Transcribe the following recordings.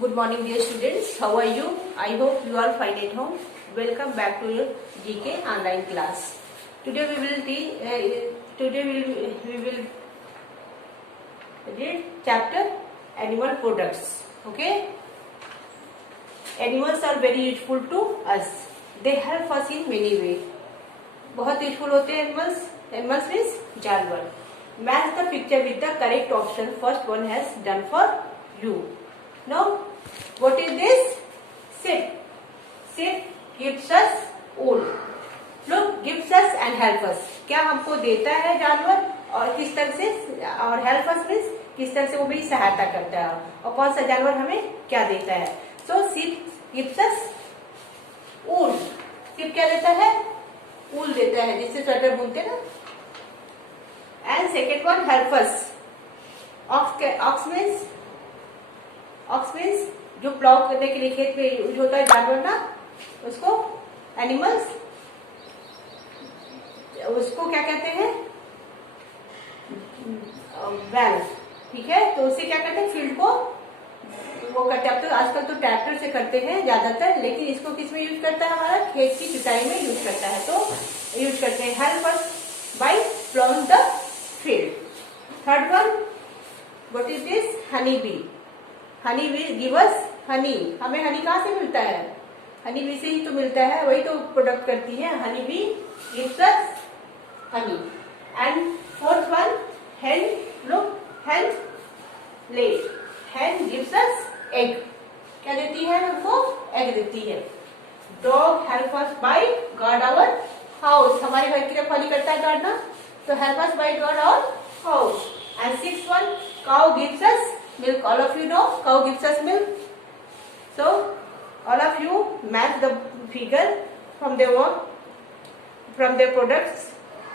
Good morning, dear students. How are you? I hope you are fine at home. Welcome back to your GK online class. Today we will read chapter animal products. Okay. Animals are very useful to us. They help us in many ways. बहुत useful होते हैं animals. Animals means जानवर. Match the picture with the correct option. First one has done for you. Now, what is this? Sheep. Sheep gives us wool. Look, gives us and help us. क्या हमको देता है जानवर और किस तरह से, और help us means किस तरह से वो भी सहायता करता है, और कौन सा जानवर हमें क्या देता है. So sheep gives us wool. sheep क्या देता है? wool देता है, जिससे स्वेटर बुनते हैं ना. And second one help us. Ox means जो प्लाउ करने के लिए खेत में यूज होता है जानवर ना, उसको एनिमल्स, उसको क्या कहते हैं? बैल. ठीक है, तो उससे क्या करते हैं? फील्ड को वो करते हैं. अब तो आजकल तो ट्रैक्टर से करते हैं ज्यादातर, लेकिन इसको किस में यूज करता है? हमारा खेत की जुताई में यूज करता है. तो यूज करते हैं. Help us by plowing the field. Third one, what is this? Honey bee. Honey bee give us honey. हमें हनी कहाँ से मिलता है? हनी बी से ही तो मिलता है, वही तो प्रोडक्ट करती है. Honey bee gives us honey. And fourth one, hen. Look, hen lay. hen gives us egg. क्या देती है हमको? एग देती है. Dog help us by guard our house. हमारे घर की रखवाली करता है गार्ड ना, तो help us by guard our house. And six one, cow gives us milk. All of you know cow gives us milk. So all of you match the figure from their work, from their products,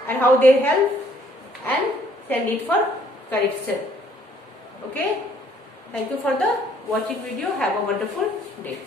and how they help, and send it for correction. Okay, thank you for the watching video. Have a wonderful day.